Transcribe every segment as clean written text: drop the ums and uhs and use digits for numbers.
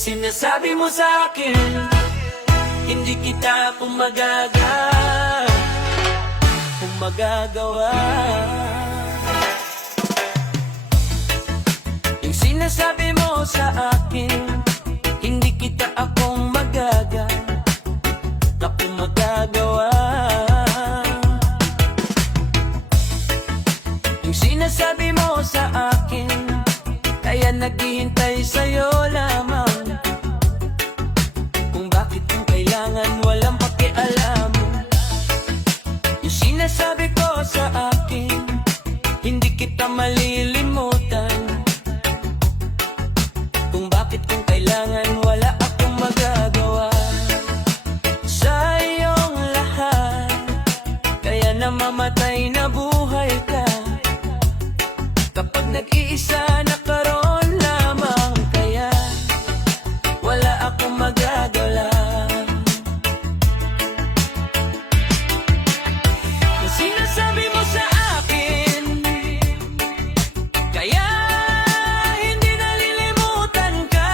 sinasabi mo sa akin, hindi kita magagawa. Yung sinasabi mo sa akin, hindi kita magagawa. Yung sinasabi mo sa akin, kaya naghihintay sa'yo lamang. Kung bakit kung kailangan, walang pakialam. Yung sinasabi ko sa akin, hindi kita malilimutan. Kung bakit kung kailangan, wala akong magagawa. Sa iyong lahat, kaya namamatay na buhay ka. Kapag nag-iisa nakaroon lamang, kaya wala akong magagawa. Yung sinasabi mo sa akin, kaya hindi nalilimutan ka.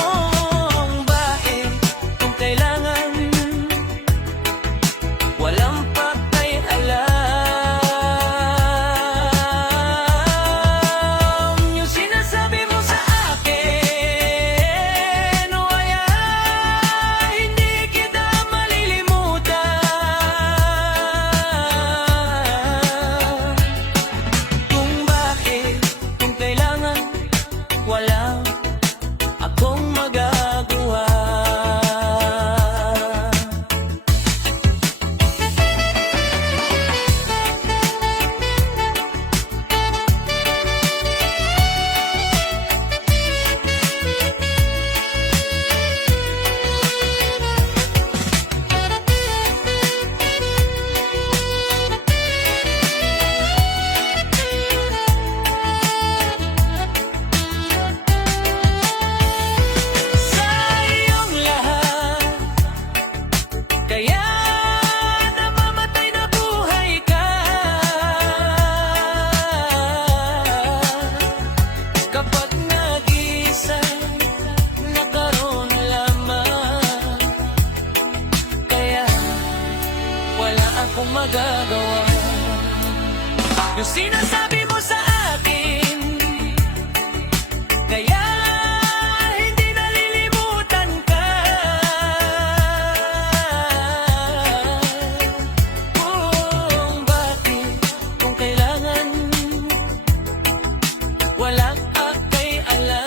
Oh, bakit kung kailangan, walang wala akong magagawa. Kaya namamatay na buhay ka. Kapag nag-isa nakaroon lamang, kaya wala akong magagawa. Yung sinasabi mo sa akin, kaya walang akay alam.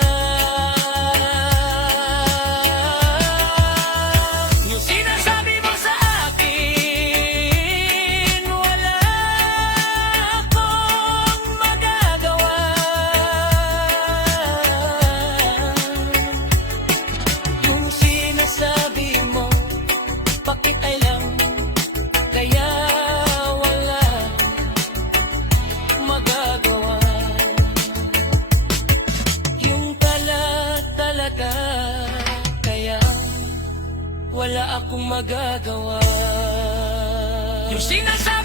Yung sinasabi mo sa akin, wala akong magagawa. Yung sinasabi mo, bakit ay lang, kaya wala magagawa. Kaya wala akong magagawa. Yung sinasabi